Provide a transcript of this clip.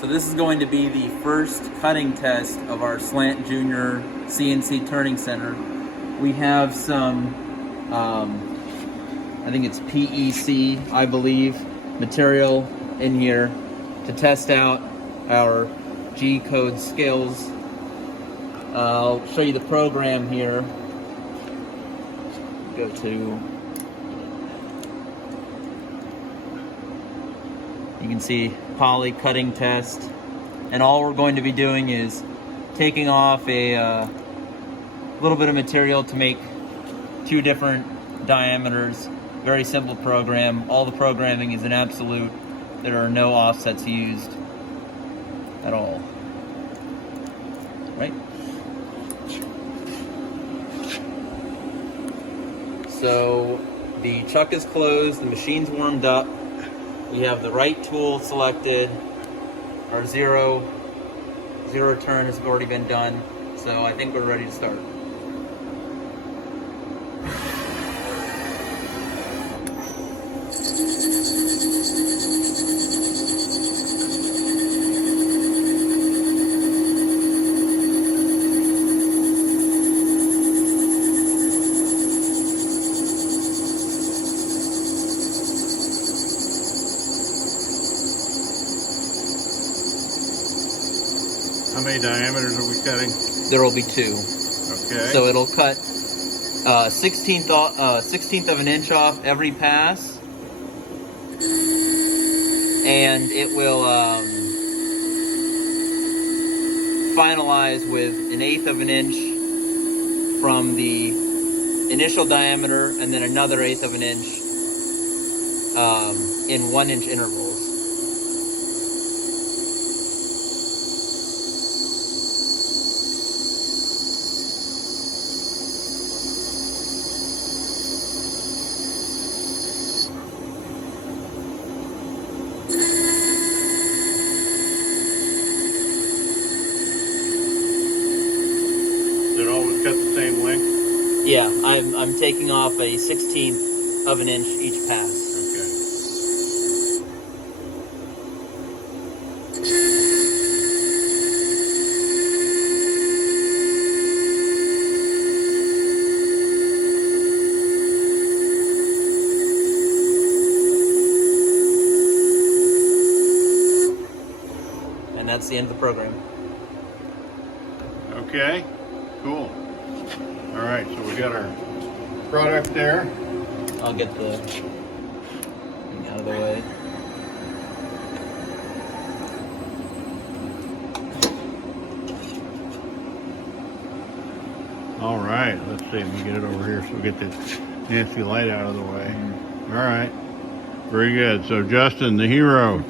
So this is going to be the first cutting test of our Slant Junior CNC Turning Center. We have some, I think it's PEC, I believe, material in here to test out our G-code skills. I'll show you the program here. Go to, you can see poly cutting test, and all we're going to be doing is taking off a little bit of material to make two different diameters. Very simple program. All the programming is an absolute. There are no offsets used at all. Right? So the chuck is closed, the machine's warmed up, we have the right tool selected, our zero turn has already been done, so I think we're ready to start. How many diameters are we cutting? There will be two. Okay. So it'll cut 16th of an inch off every pass, and it will finalize with 1/8 of an inch from the initial diameter, and then another 1/8 of an inch in 1 inch intervals. Did it always cut the same length? Yeah, I'm taking off a 1/16 of an inch each pass. Okay. And that's the end of the program. Okay, cool. All right, so we got our product there. I'll get the thing out of the way. All right, let's see, let me get it over here so we get this nasty light out of the way. All right, very good. So Justin, the hero.